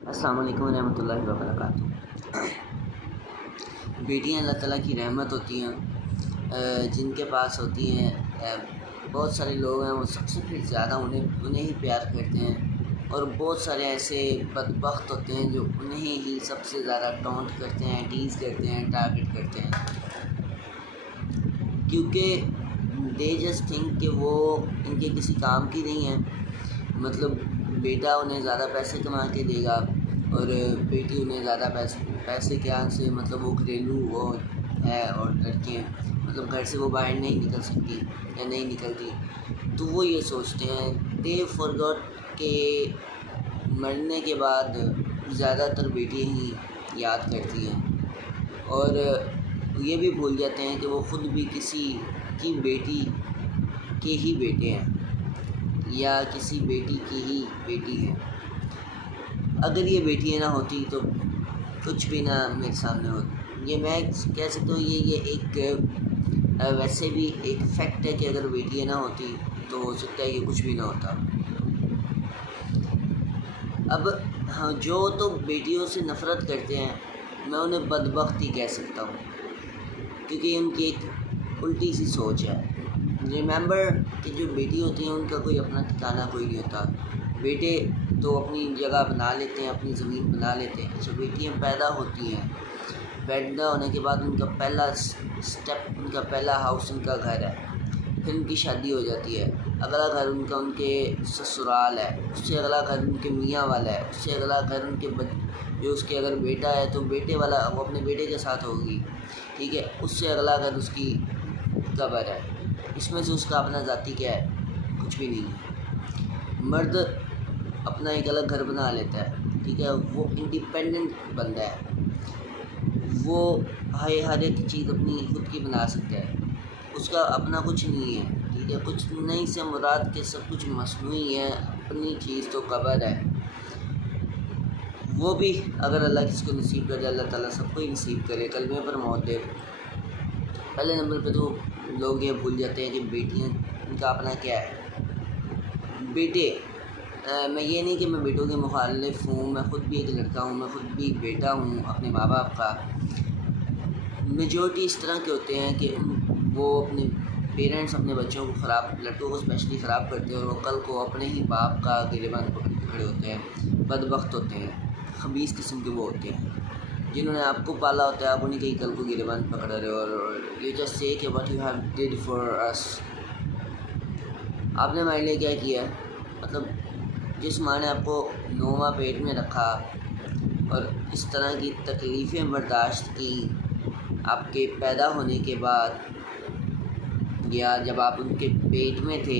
अस्सलाम वालेकुम रहमतुल्लाहि व बरकातुहू। बेटियाँ अल्लाह ताला की रहमत होती हैं, जिनके पास होती हैं। बहुत सारे लोग हैं वो सबसे फिर ज़्यादा उन्हें ही प्यार करते हैं, और बहुत सारे ऐसे बदबख्त होते हैं जो उन्हें ही सबसे ज़्यादा टॉन्ट करते हैं, टीज़ करते हैं, टारगेट करते हैं, क्योंकि दे जस्ट थिंक कि वो इनके किसी काम की नहीं है। मतलब बेटा उन्हें ज़्यादा पैसे कमा के देगा और बेटी उन्हें ज़्यादा पैसे क्या से, मतलब वो घरेलू वो है, और लड़कियाँ मतलब घर से वो बाहर नहीं निकल सकती या नहीं निकलती। तो वो ये सोचते हैं, दे फॉरगॉट के मरने के बाद ज़्यादातर बेटियाँ ही याद करती हैं, और ये भी भूल जाते हैं कि वो ख़ुद भी किसी की बेटी के ही बेटे हैं या किसी बेटी की ही बेटी है। अगर ये बेटियाँ ना होती तो कुछ भी ना मेरे सामने होता। ये मैं कह सकता हूँ, ये एक वैसे भी एक फैक्ट है कि अगर बेटियाँ ना होती तो हो सकता है कि कुछ भी ना होता। अब हाँ, जो तो बेटियों से नफ़रत करते हैं, मैं उन्हें बदबख्त ही कह सकता हूँ, क्योंकि उनकी एक उल्टी सी सोच है। रिमेंबर कि जो बेटी होती हैं उनका कोई अपना ठिकाना कोई नहीं होता। बेटे तो अपनी जगह बना लेते हैं, अपनी ज़मीन बना लेते हैं। जब बेटियाँ पैदा होती हैं, पैदा होने के बाद उनका पहला स्टेप, उनका पहला हाउस उनका घर है। फिर उनकी शादी हो जाती है, अगला घर उनका उनके ससुराल है, उससे अगला घर उनके मियाँ वाला है, उससे अगला घर उनके जो उसके अगर बेटा है तो बेटे वाला वो अपने बेटे के साथ होगी, ठीक है। उससे अगला घर उसकी कब्र है। इसमें से उसका अपना ज़ाती क्या है? कुछ भी नहीं है। मर्द अपना एक अलग घर बना लेता है, ठीक है, वो इंडिपेंडेंट बंदा है, वो हर एक चीज़ अपनी खुद की बना सकता है, उसका अपना कुछ नहीं है, ठीक है। कुछ नहीं से मुराद के सब कुछ मसनूई है, अपनी चीज़ तो कब्र है। वो भी अगर अल्लाह किसको नसीब करे, अल्लाह ताला सबको ही नसीब करे, कलमे पर मौत दे। पहले नंबर पे तो लोग ये भूल जाते हैं कि बेटियाँ उनका अपना क्या है। बेटे मैं ये नहीं कि मैं बेटों के मुखालिफ हूँ, मैं ख़ुद भी एक लड़का हूँ, मैं ख़ुद भी बेटा हूँ अपने माँ बाप का। मेजॉरिटी इस तरह के होते हैं कि वो अपने पेरेंट्स अपने बच्चों को लड़कों को स्पेशली ख़राब करते हैं, और वो कल को अपने ही बाप का गिरबान पकड़ के खड़े होते हैं। बदबख्त होते हैं, खबीस किस्म के वो होते हैं, जिन्होंने आपको पाला होता है, आप उन्हीं के कल को गिरबान पकड़ रहे हो, और यू जस्ट से कि what you have did for us. आपने हमारे लिए क्या किया है? मतलब जिस माँ ने आपको 9वां पेट में रखा और इस तरह की तकलीफ़ें बर्दाश्त की आपके पैदा होने के बाद, या जब आप उनके पेट में थे,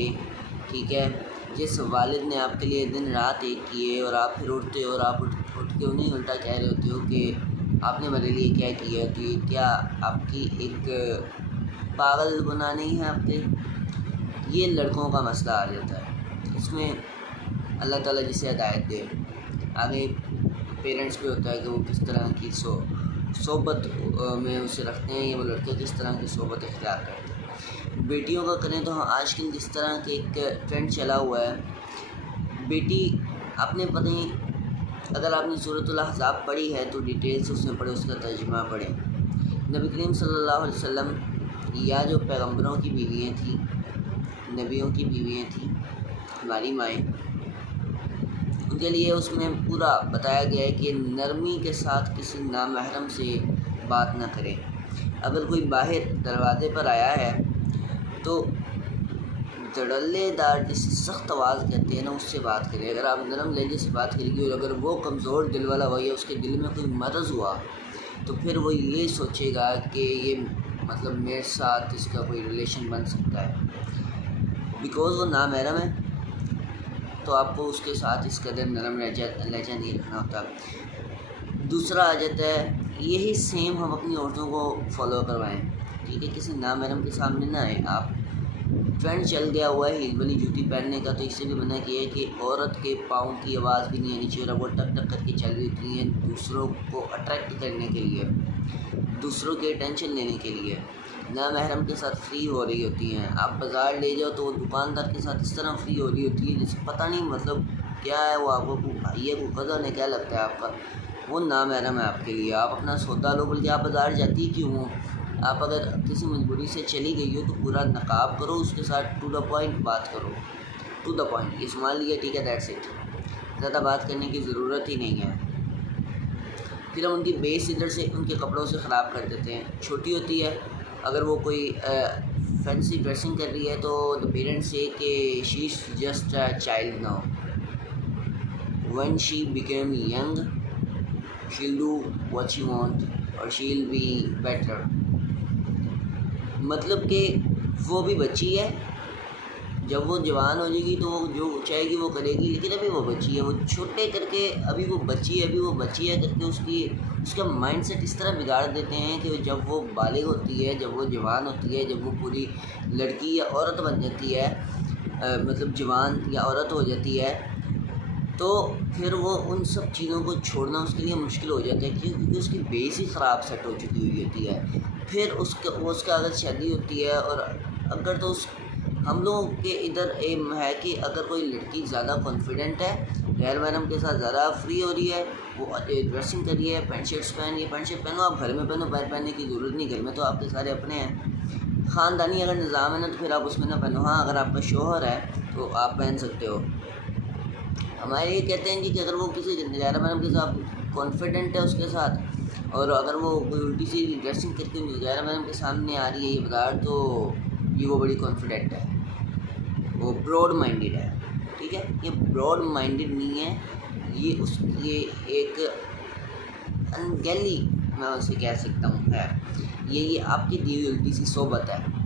ठीक है, जिस वालिद ने आपके लिए दिन रात एक किए, और आप फिर उठते हो और आप उठ के उन्हें उल्टा कह रहे होते हो कि आपने मेरे लिए क्या किया। तो ये क्या आपकी एक पागल गुनाह नहीं है आपके? ये लड़कों का मसला आ जाता है। इसमें अल्लाह ताला जिसे हिदायत दे। आगे पेरेंट्स पे होता है कि वो किस तरह की सोबत में उसे रखते हैं, या वो लड़के किस तरह की सोबत इख्तियार करते हैं। बेटियों का करें तो आजकल जिस तरह के एक ट्रेंड चला हुआ है, बेटी आपने पता नहीं, अगर आपने सूरतुल अहज़ाब पढ़ी है तो डिटेल से उसमें पढ़े, उसका तर्जुमा पढ़ें। नबी करीम सल्लल्लाहु अलैहि वसल्लम या जो पैगम्बरों की बीवियाँ थीं, नबियों की बीवियाँ थीं, हमारी माएँ, उनके लिए उसमें पूरा बताया गया है कि नरमी के साथ किसी नामहरम से बात ना करें। अगर कोई बाहर दरवाज़े पर आया है तो धड़ल्लेदार, जिसे सख्त आवाज़ कहते हैं ना, उससे बात करें। अगर आप नरम लहजे से बात करेंगे, और अगर वो कमज़ोर दिल वाला हुआ या उसके दिल में कोई मरज़ हुआ, तो फिर वो ये सोचेगा कि ये मतलब मेरे साथ इसका कोई रिलेशन बन सकता है। बिकॉज़ वो नामहरम है, तो आपको उसके साथ इस कदर नरम लहजा नहीं रखना होता। दूसरा आ जाता है, यही सेम हम अपनी औरतों को फॉलो करवाएं, ठीक है। किसी नामहरम के सामने ना आए। आप ट्रेंड चल गया हुआ है हील वाली जूती पहनने का, तो इससे भी मना किया है कि औरत के पाँव की आवाज़ भी नहीं आनी चाहिए, और वो टक टक करके चल रही है दूसरों को अट्रैक्ट करने के लिए, दूसरों की अटेंशन लेने के लिए। नामहरम के साथ फ्री हो रही होती हैं। आप बाज़ार ले जाओ तो वो दुकानदार के साथ इस तरह फ्री हो रही होती है जैसे पता नहीं, मतलब क्या है वो, आपको कोई भाई है, कोई कज़न है, क्या लगता है आपका, वो नामहरम है आपके लिए। आप अपना सौदा लो, बल्कि आप बाज़ार जाती क्यों हो, आप अगर किसी मजबूरी से चली गई हो तो पूरा नकाब करो, उसके साथ टू द पॉइंट बात करो, टू द पॉइंट, ये मान लिया, ठीक है, दैट्स इट, ज़्यादा बात करने की ज़रूरत ही नहीं है। फिर हम उनकी बेस इधर से उनके कपड़ों से ख़राब कर देते हैं। छोटी होती है, अगर वो कोई फैंसी ड्रेसिंग कर रही है तो द पेरेंट्स से कि she is just a child now, when she became young शील डू व्हाट शी वांट और शील बी बेटर। मतलब कि वो भी बच्ची है, जब वो जवान हो जाएगी तो वो जो चाहेगी वो करेगी, लेकिन अभी वो बच्ची है, वो छोटे करके अभी वो बच्ची है, अभी वो बच्ची है करके उसका माइंडसेट इस तरह बिगाड़ देते हैं कि जब वो बालिग होती है, जब वो जवान होती है, जब वो पूरी लड़की या औरत बन जाती है, मतलब जवान या औरत हो जाती है, तो फिर वो उन सब चीज़ों को छोड़ना उसके लिए मुश्किल हो जाता है, क्योंकि उसकी बेस ही ख़राब सेट हो चुकी हुई होती है। फिर उसका अगर शादी होती है, और अगर तो हम लोगों के इधर एम है कि अगर कोई लड़की ज़्यादा कॉन्फिडेंट है, गैर महरम के साथ ज़्यादा फ्री हो रही है, वो ड्रेसिंग कर रही है, पैंट शर्ट्स पहन, ये पैंट शर्ट पहनो, आप घर में पहनो, बाहर पहनने की ज़रूरत नहीं, घर में तो आपके सारे अपने हैं। ख़ानदानी अगर निज़ाम है ना, तो फिर आप उसमें ना पहनो। हाँ, अगर आपका शोहर है तो आप पहन सकते हो। हमारे ये कहते हैं कि अगर वो किसी गैर महरम के साथ कॉन्फिडेंट है उसके साथ, और अगर वो कोई उल्टी सी ड्रेसिंग करके गैर महरम के सामने आ रही है ये बता, तो ये वो बड़ी कॉन्फिडेंट है, वो ब्रॉड माइंडेड है, ठीक है। ये ब्रॉड माइंडेड नहीं है, ये एक अनगैली, मैं उसे कह सकता हूँ, है ये आपकी दी हुई उल्टी सी सोबत है।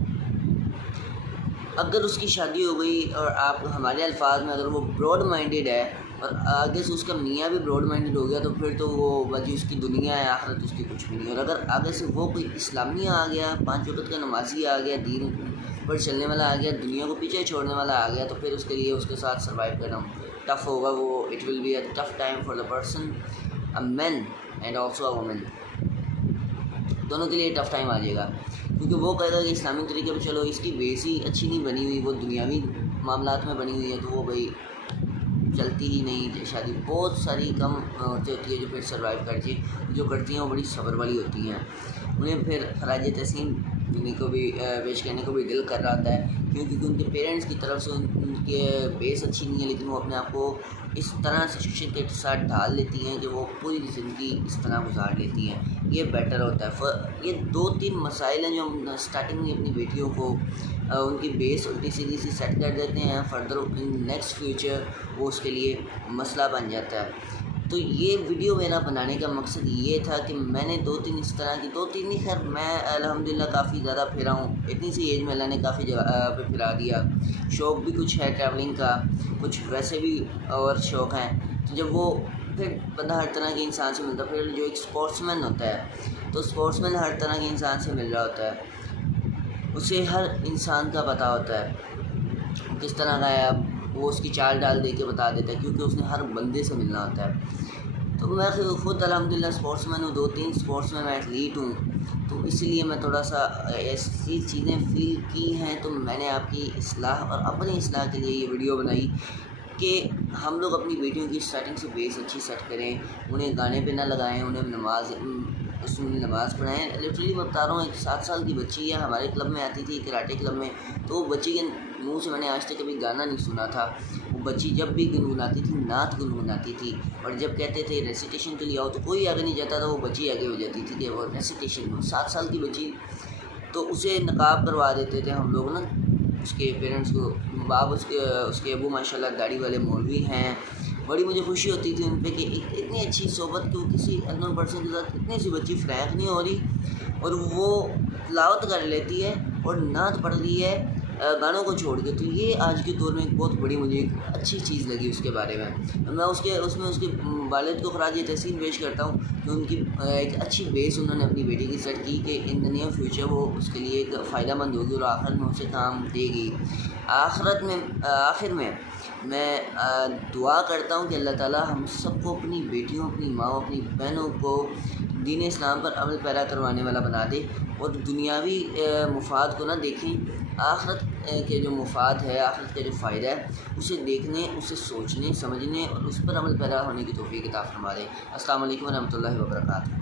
अगर उसकी शादी हो गई और आप हमारे अल्फाज में, अगर वो ब्रॉड माइंडेड है और आगे से उसका मियाँ भी ब्रॉड माइंडेड हो गया, तो फिर तो वो बाकी उसकी दुनिया है, आखिरत उसकी कुछ भी नहीं। और अगर आगे से वो कोई इस्लामिया आ गया, 5 वक्त का नमाजी आ गया, दीन पर चलने वाला आ गया, दुनिया को पीछे छोड़ने वाला आ गया, तो फिर उसके लिए उसके साथ सर्वाइव करना टफ़ होगा। वो it will be a tough time for the person, a man and also a women, दोनों के लिए टफ़ टाइम आ जाएगा, क्योंकि वो कहेगा कि इस्लामिक तरीके पर चलो, इसकी बेस ही अच्छी नहीं बनी हुई, वो दुनियावी मामलात में बनी हुई है, तो वो भाई चलती ही नहीं शादी। बहुत सारी कम औरतें होती है जो फिर सर्वाइव करती, जो करती हैं वो बड़ी सब्र वाली होती हैं, उन्हें फिर खराज तहसीन देने को भी, पेश करने को भी दिल कर रहा होता है, क्योंकि उनके पेरेंट्स की तरफ से उनके बेस अच्छी नहीं है, लेकिन वो अपने आप को इस तरह से शिक्षक के साथ ढाल लेती हैं कि वो पूरी ज़िंदगी इस तरह गुजार लेती हैं। ये बेटर होता है। ये 2-3 मसाइल हैं जो हम स्टार्टिंग में अपनी बेटियों को उनकी बेस उल्टी सीधी सी सेट कर देते हैं, फर्दर इन नेक्स्ट फ्यूचर वो उसके लिए मसला बन जाता है। तो ये वीडियो मेरा बनाने का मकसद ये था कि मैंने 2-3 इस तरह की, 2-3 नहीं, खैर मैं अल्हम्दुलिल्लाह काफ़ी ज़्यादा फिरा हूँ, इतनी सी एज में अल्लाह ने काफ़ी जगह पे फिरा दिया। शौक़ भी कुछ है ट्रैवलिंग का, कुछ वैसे भी और शौक़ हैं। तो जब वो फिर बंदा हर तरह के इंसान से मिलता है, फिर जो एक स्पोर्ट्समैन होता है, तो स्पोर्ट्समैन हर तरह के इंसान से मिल रहा होता है, उसे हर इंसान का पता होता है किस तरह का है, वो उसकी चाल डाल दे के बता देता है, क्योंकि उसने हर बंदे से मिलना होता है। तो मैं ख़ुद अल्हम्दुलिल्लाह स्पोर्ट्समैन हूँ, 2-3 स्पोर्ट्स में मैं एथलीट हूँ, तो इसलिए मैं थोड़ा सा ऐसी चीज़ें फ़ील की हैं, तो मैंने आपकी इस्लाह और अपनी इस्लाह के लिए ये वीडियो बनाई कि हम लोग अपनी बेटियों की स्टार्टिंग से बेस अच्छी सेट करें, उन्हें गाने पे ना लगाएं, उन्हें नमाज़ पढ़ाएँ। लिटरली मैं बता रहा हूँ, एक 7 साल की बच्ची है, हमारे क्लब में आती थी, कराटे क्लब में, तो वो बच्ची के मुँह से मैंने आज तक कभी गाना नहीं सुना था। वो बच्ची जब भी गुनगुनाती थी, नात गुनगुनाती थी, और जब कहते थे रेसिटेशन के लिए आओ, तो कोई आगे नहीं जाता था, वो बच्ची आगे हो जाती थी कि वो रेसिटेशन में। 7 साल की बच्ची, तो उसे नकाब करवा देते थे हम लोग ना, उसके पेरेंट्स को। बाप उसके अबू माशाल्लाह दाढ़ी वाले मौलवी हैं। बड़ी मुझे खुशी होती थी उन पे कि इतनी अच्छी सोबत, क्यों किसी अननोन पर्सन के साथ इतनी सी बच्ची फ्रैंक नहीं हो रही, और वो तिलावत कर लेती है और नात पढ़ रही है गानों को छोड़ के। तो ये आज के दौर में एक बहुत बड़ी मुझे एक अच्छी चीज़ लगी उसके बारे में। मैं उसके वालिद को खराज तहसीन पेश करता हूँ कि उनकी एक अच्छी बेस उन्होंने अपनी बेटी की सेट की कि इन द नियर फ्यूचर वो उसके लिए एक फ़ायदेमंद होगी और आखिर में उसे काम देगी। आखिर में मैं दुआ करता हूँ कि अल्लाह ताला हम सबको अपनी बेटियों, अपनी माँओं, अपनी बहनों को दीन इस्लाम पर अमल पैरा करवाने वाला बना दे, और दुनियावी मुफाद को ना देखें आखिरत के जो मुफाद है, आखिरत का जो फ़ायदा है, उसे देखने, उसे सोचने, समझने और उस पर अमल पैरा होने की तौफ़ीक़ अता फ़रमा दे। अस्सलामु अलैकुम व रहमतुल्लाहि व बरकातहू।